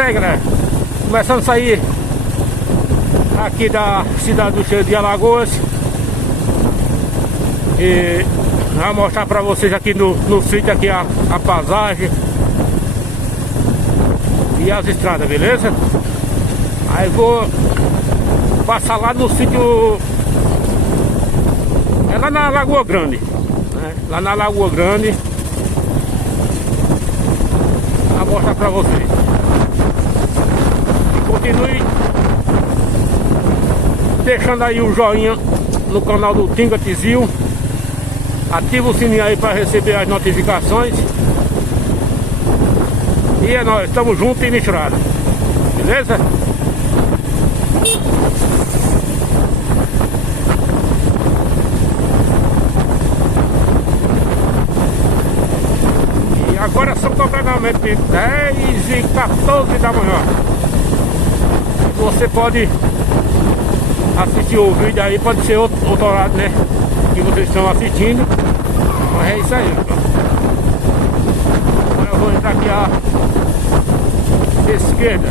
isso aí, galera. Começando a sair aqui da cidade do Cheio de Alagoas. E vou mostrar pra vocês aqui no sítio aqui a paisagem e as estradas, beleza? Aí vou passar lá no sítio, é lá na Lagoa Grande, né? Lá na Lagoa Grande. Vou mostrar pra vocês. E continue deixando aí o joinha no canal do TINGA TIZIU. Ativa o sininho aí para receber as notificações. E é nóis, estamos juntos e misturados. Beleza? E agora são completamente 10h14 da manhã. Você pode assistir o vídeo aí, pode ser outro horário, né? Que vocês estão assistindo. Mas é isso aí. Agora eu vou entrar aqui à esquerda.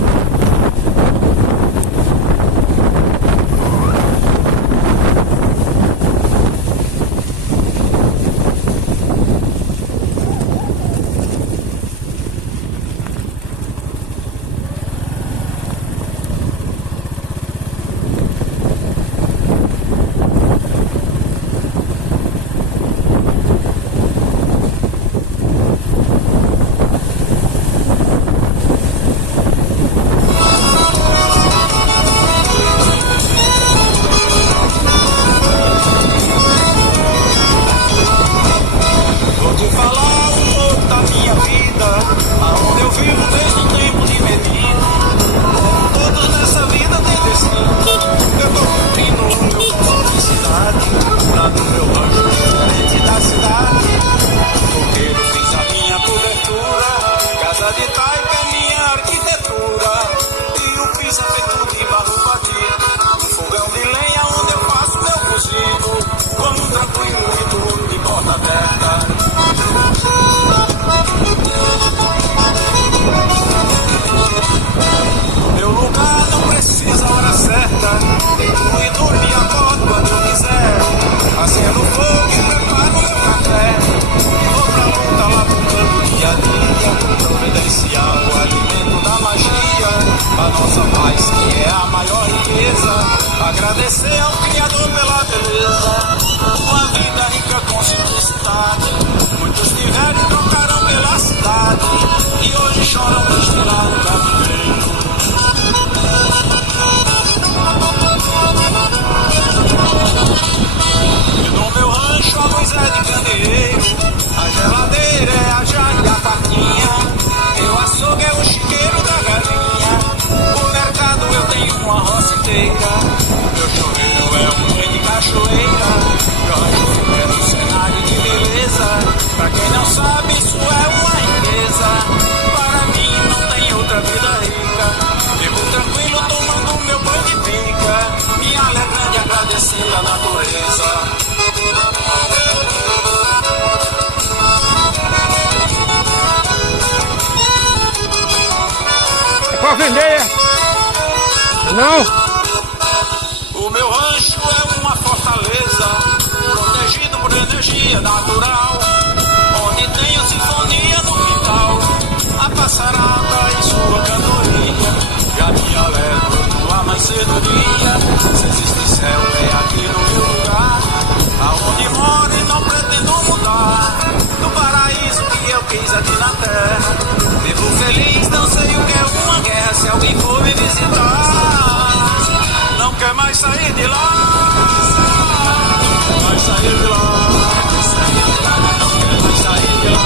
Nossa paz, que é a maior riqueza. Agradecer ao Criador pela beleza, uma vida rica com simplicidade. Muitos tiveram e trocaram pela cidade, e hoje choram por estirar o caminho. E no meu rancho a luz é de candeeiro, a geladeira é a jarra e a vaquinha, meu açougue é o chiqueiro da galinha. Eu tenho uma roça inteira, meu chuveiro é um trem de cachoeira, meu rancho é um cenário de beleza. Pra quem não sabe, isso é uma riqueza. Para mim não tem outra vida rica. Vivo tranquilo tomando meu banho de pica, minha área é grande agradecendo a natureza. É pra vender. Não. O meu rancho é uma fortaleza, protegido por energia natural, onde tenho sinfonia no quintal, a passarada e sua cantoria. Já me alegro no amanhecer do dia, se existe céu é aqui no meu lugar, aonde moro e não pretendo mudar, do paraíso que eu quis aqui na terra. Vivo feliz, não sei o que é uma guerra, se alguém for me visitar. Não quer mais sair de lá, não quer mais sair de lá, não quer mais sair de lá.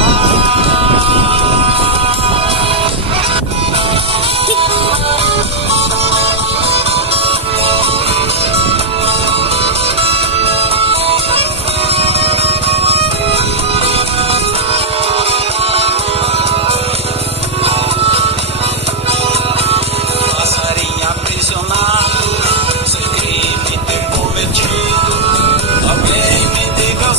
Passarinho aprisionado, sem crime ter cometido. Alguém me diga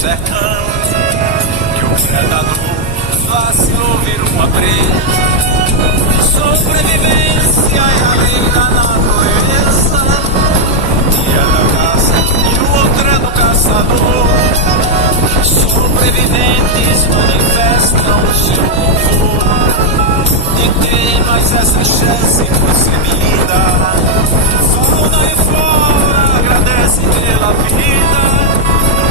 sertão, que o predador vacilou vir uma presa. Sobrevivência é a lei da natureza, dia da caça e o outro é do caçador. Sobreviventes manifestam seu louvor de ter mais essa chance concebida. Fauna e flora agradecem pela vida,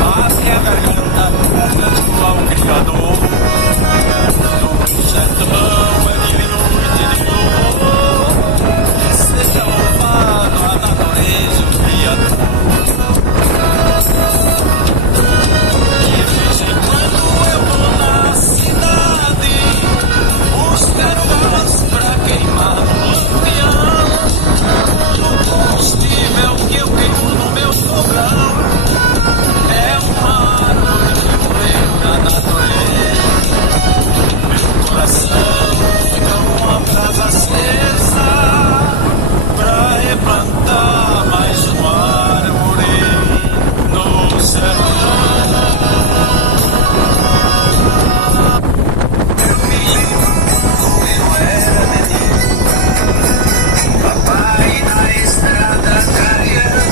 abre a garganta cantando ao Criador. No sertão é dia e noite de flor, seja louvado a natureza e o Criador. De vez em quando eu vou na cidade buscar gás pra queimar no lampião, do combustível que eu queimo no meu fogão. É uma árvore que morreu na natureza, meu coração fica uma brasa acesa pra replantar mais uma árvore no sertão. Eu me lembro quando eu era menino, papai na estrada carregando.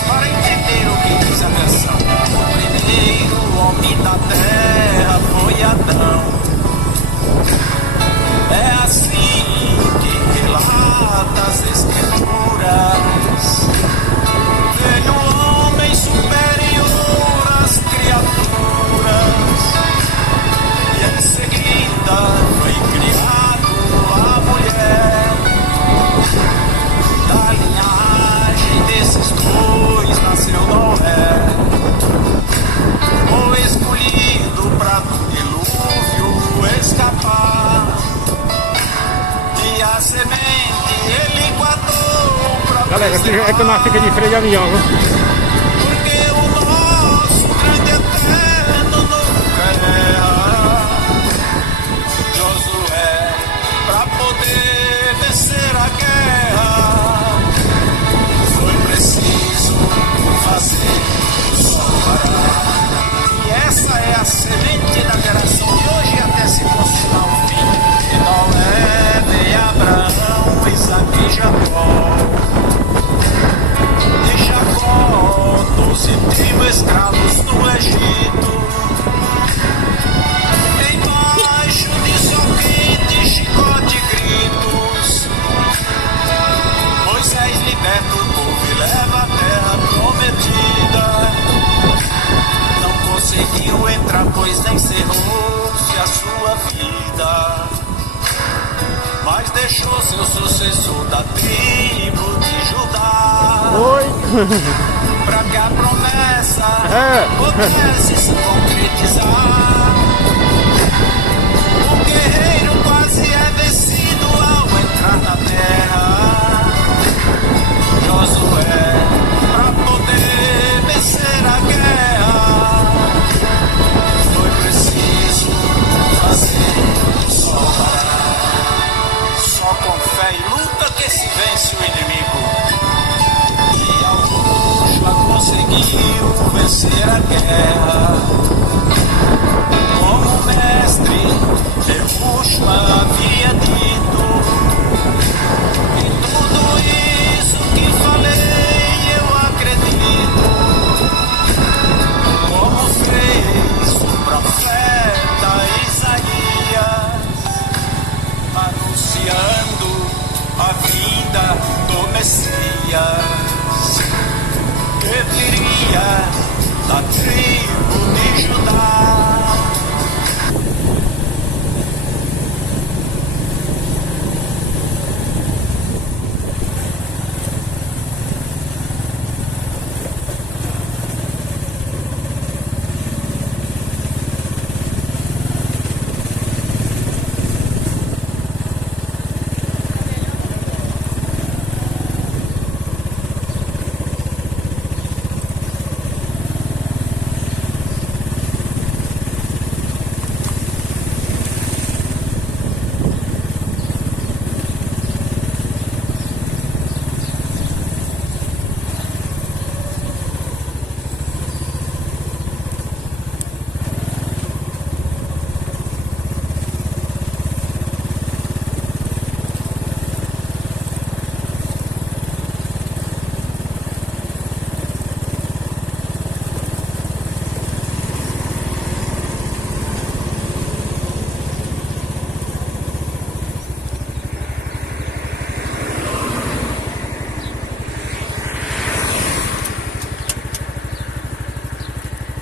para entender o que diz a canção. O primeiro homem da terra foi Adão. É assim que relata as escrituras. Veio um homem superior às criaturas, e em seguida foi criado a mulher. Da linhagem desses dois nasceu Noé, o escolhido para do dilúvio escapar. E a semente ele guardou pra galera, aqui é que nós fica de freio de avião, viu? porque o nosso grande eterno nunca erra. Josué, pra poder vencer a guerra, foi preciso fazer o sol parar. E essa é a semente da geração de hoje até se consumar o fim. De Noé veio Abraão, Isaac e Jacó. De Jacó, 12.000 escravos no Egito. Embaixo de sol quente, chicote e gritos, Moisés liberta o povo e leva a terra prometida. Não conseguiu entrar, pois encerrou-se a sua vida, mas deixou seu sucessor da tribo de Judá. Oi! Pra que a promessa pudesse se concretizar. O guerreiro quase é vencido ao entrar na terra. Josué, pra poder vencer a guerra, foi preciso fazer o sol parar. Só com fé e luta que se vence o inimigo. E Augusto conseguiu vencer a guerra. Como mestre, Augusto havia dito: em tudo isso que falei eu acredito. Como fez o profeta Isaías, anunciando a vinda do Messias, que viria da tribo de Judá.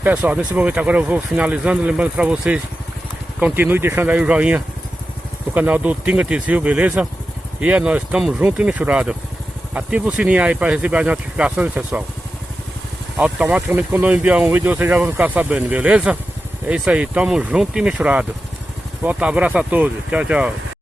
Pessoal, nesse momento agora eu vou finalizando, lembrando pra vocês, continue deixando aí o joinha no canal do TINGA TIZIU, beleza? E é nós, estamos juntos e misturados. Ativa o sininho aí para receber as notificações, pessoal. Automaticamente quando eu enviar um vídeo vocês já vão ficar sabendo, beleza? É isso aí, estamos juntos e misturados. Forte abraço a todos, tchau, tchau.